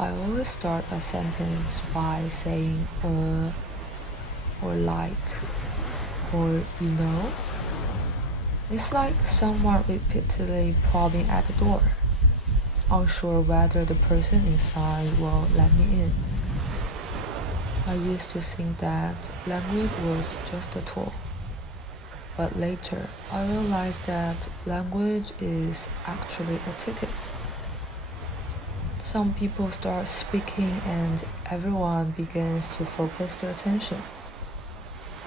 I always start a sentence by saying or like or you know. It's like someone repeatedly probing at the door, unsure whether the person inside will let me in. I used to think that language was just a tool, but later I realized that language is actually a ticket. Some people start speaking and everyone begins to focus their attention.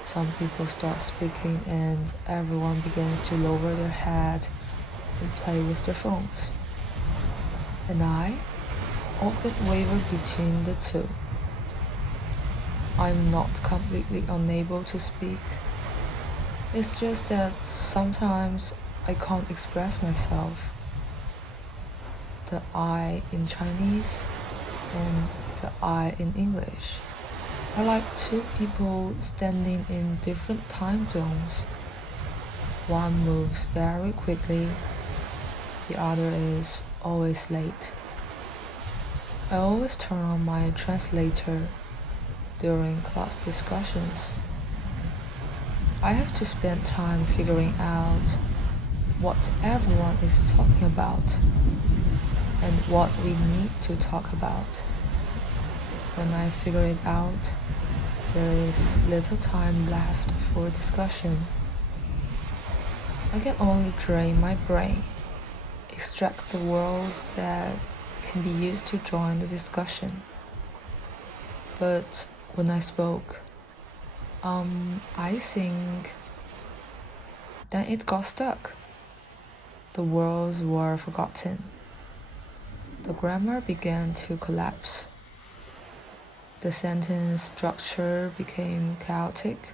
Some people start speaking and everyone begins to lower their heads and play with their phones. And I often waver between the two. I'm not completely unable to speak. It's just that sometimes I can't express myself. The I in Chinese and the I in English are like two people standing in different time zones. One moves very quickly, the other is always late. I always turn on my translator during class discussions. I have to spend time figuring out what everyone is talking about and what we need to talk about. When I figure it out, there is little time left for discussion. I can only drain my brain, extract the words that can be used to join the discussion. But when I spoke, I think then it got stuck. The words were forgotten. The grammar began to collapse. The sentence structure became chaotic.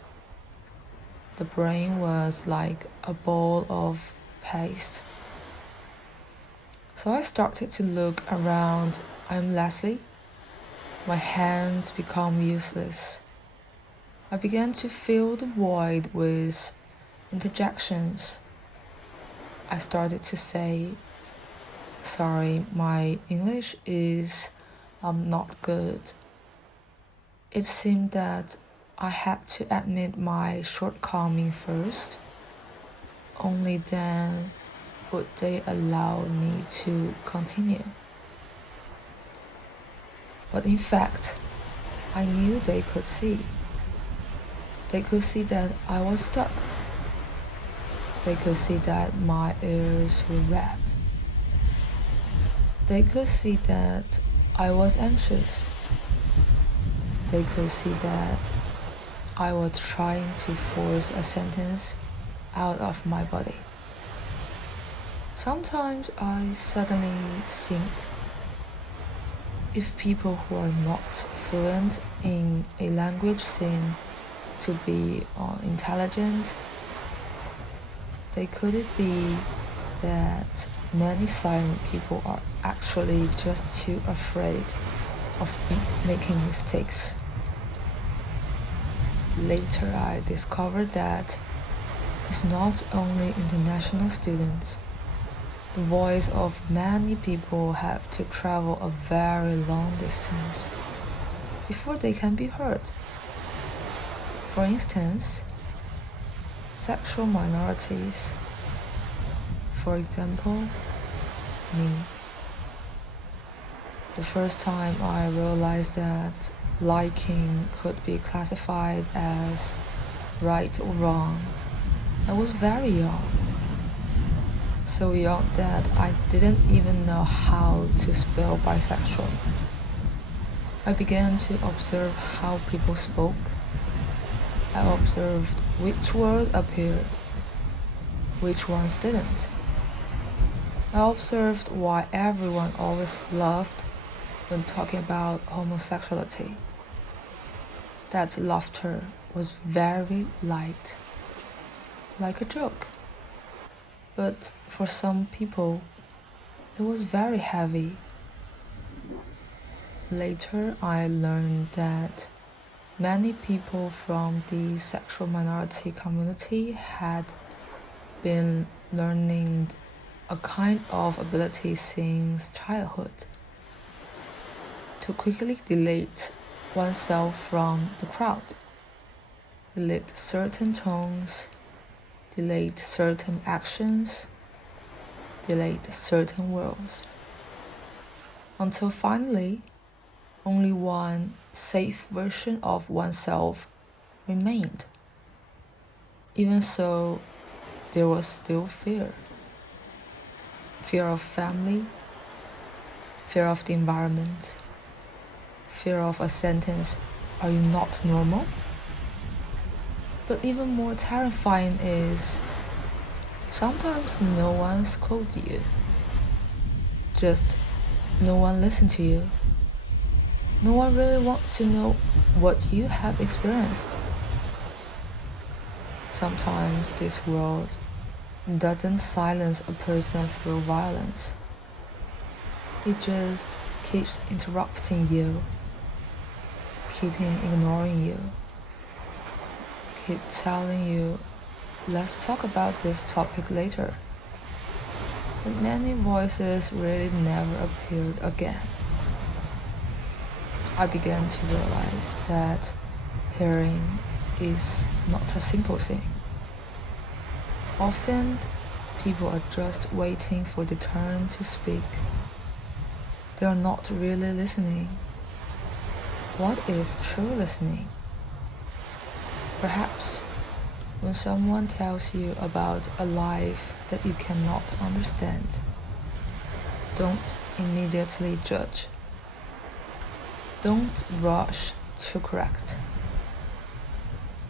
The brain was like a ball of paste. So I started to look around aimlessly. My hands became useless. I began to fill the void with interjections. I started to say, sorry, my English is not good. It seemed that I had to admit my shortcoming first. Only then would they allow me to continue. But in fact, I knew they could see. They could see that I was stuck. They could see that my ears were red. They could see that I was anxious. They could see that I was trying to force a sentence out of my body. Sometimes I suddenly think, if people who are not fluent in a language seem to be intelligent, could it be that many silent people are actually just too afraid of making mistakes? Later I discovered that it's not only international students. The voice of many people have to travel a very long distance before they can be heard. For instance, sexual minorities. For example, me. The first time I realized that liking could be classified as right or wrong, I was very young. So young that I didn't even know how to spell bisexual. I began to observe how people spoke. I observed which words appeared, which ones didn't. I observed why everyone always laughed when talking about homosexuality. That laughter was very light, like a joke. But for some people, it was very heavy. Later, I learned that many people from the sexual minority community had been learning a kind of ability since childhood. to quickly delete oneself from the crowd, delete certain tones, delete certain actions, delete certain words, until finally only one safe version of oneself remained. Even so, there was still fear. Fear of family, fear of the environment, fear of a sentence, "Are you not normal?" But even more terrifying is sometimes no one scolds you. Just no one listens to you. No one really wants to know what you have experienced. Sometimes this world doesn't silence a person through violence. It just keeps interrupting you, keeping ignoring you, keep telling you, "Let's talk about this topic later." And many voices really never appeared again. I began to realize that hearing is not a simple thing. Often, people are just waiting for the turn to speak. They are not really listening. What is true listening? Perhaps when someone tells you about a life that you cannot understand, don't immediately judge. Don't rush to correct.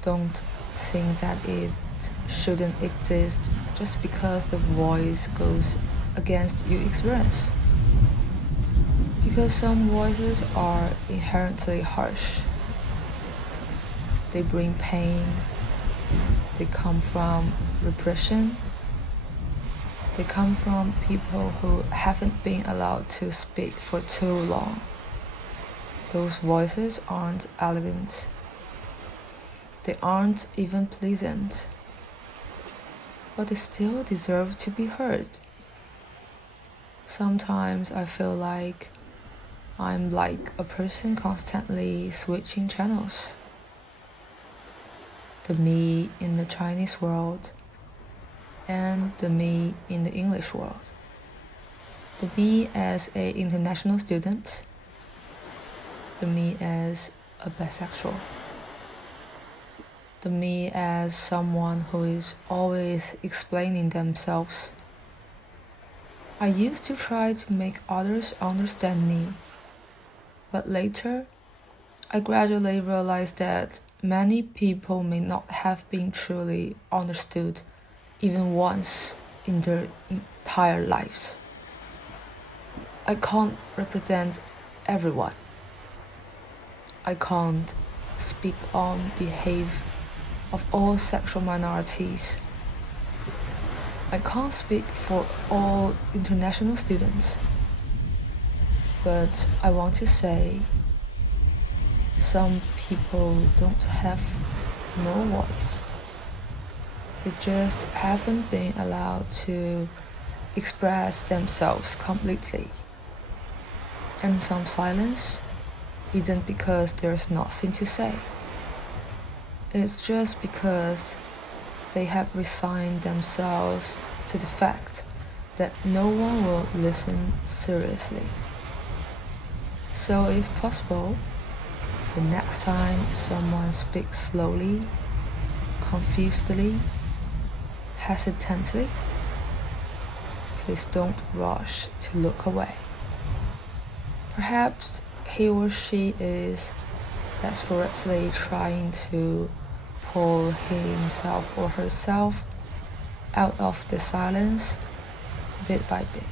Don't think that it shouldn't exist just because the voice goes against your experience. Because some voices are inherently harsh. They bring pain. They come from repression. They come from people who haven't been allowed to speak for too long. Those voices aren't elegant. They aren't even pleasant. But they still deserve to be heard. Sometimes I feel like I'm like a person constantly switching channels. The me in the Chinese world and the me in the English world. The me as an international student, the me as a bisexual, the me as someone who is always explaining themselves. I used to try to make others understand me, but later I gradually realized that many people may not have been truly understood even once in their entire lives. I can't represent everyone. I can't speak on behalf of all sexual minorities. I can't speak for all international students. But I want to say, some people don't have no voice. They just haven't been allowed to express themselves completely. And some silence isn't because there's nothing to say. It's just because they have resigned themselves to the fact that no one will listen seriously. So if possible, the next time someone speaks slowly, confusedly, hesitantly, please don't rush to look away. Perhaps he or she is desperately trying to pull himself or herself out of the silence bit by bit.